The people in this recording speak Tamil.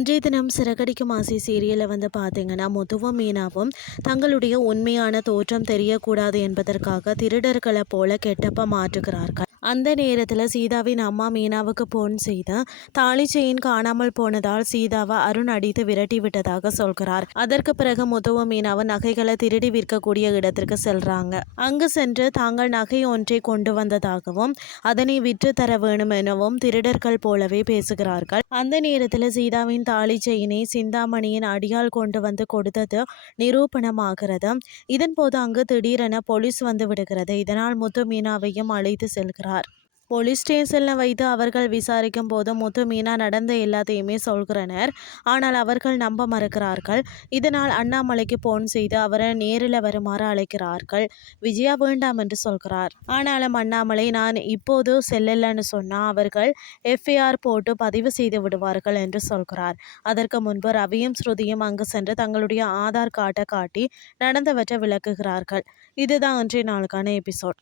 இன்றைய தினம் சிறகடிக்கும் ஆசை சீரியலை பார்த்தீங்கன்னா முத்துவும் மீனாவும் தங்களுடைய உண்மையான தோற்றம் தெரியக்கூடாது என்பதற்காக திருடர்களை போல கெட்டப்ப மாற்றுகிறார்கள். அந்த நேரத்தில் சீதாவின் அம்மா மீனாவுக்கு போன் செய்து தாலி செயின் காணாமல் போனதால் சீதாவை அருண் அடித்து விரட்டி விட்டதாக சொல்கிறார். அதற்கு பிறகு முத்துவும் மீனாவும் நகைகளை திருடி விற்கக்கூடிய இடத்திற்கு செல்றாங்க. அங்கு சென்று தாங்கள் நகை ஒன்றை கொண்டு வந்ததாகவும் அதனை விற்று தர வேணும் எனவும் திருடர்கள் போலவே பேசுகிறார்கள். அந்த நேரத்தில் சீதாவின் தாலி செயினை சிந்தாமணியின் அடியால் கொண்டு வந்து கொடுத்தது நிரூபணமாகிறது. இதன் போது அங்கு திடீரென போலீஸ் வந்து விடுகிறது. இதனால் முத்து மீனாவையும் அழைத்து செல்கிறார். போலீஸ் ஸ்டேஷனில் வைத்து அவர்கள் விசாரிக்கும் போது முத்து மீனா நடந்த எல்லாத்தையுமே சொல்கிறனர். ஆனால் அவர்கள் நம்ப மறுக்கிறார்கள். இதனால் அண்ணாமலைக்கு போன் செய்து அவரை நேரில் வருமாறு அழைக்கிறார்கள். விஜயா வேண்டாம் என்று சொல்கிறார். ஆனாலும் அண்ணாமலை நான் இப்போது செல்லலன்னு சொன்னால் அவர்கள் எஃப்ஐஆர் போட்டு பதிவு செய்து விடுவார்கள் என்று சொல்கிறார். அதற்கு முன்பு ரவியும் ஸ்ருதியும் அங்கு சென்று தங்களுடைய ஆதார் கார்டை காட்டி நடந்தவற்றை விளக்குகிறார்கள். இதுதான் இன்றைய நாளுக்கான எபிசோட்.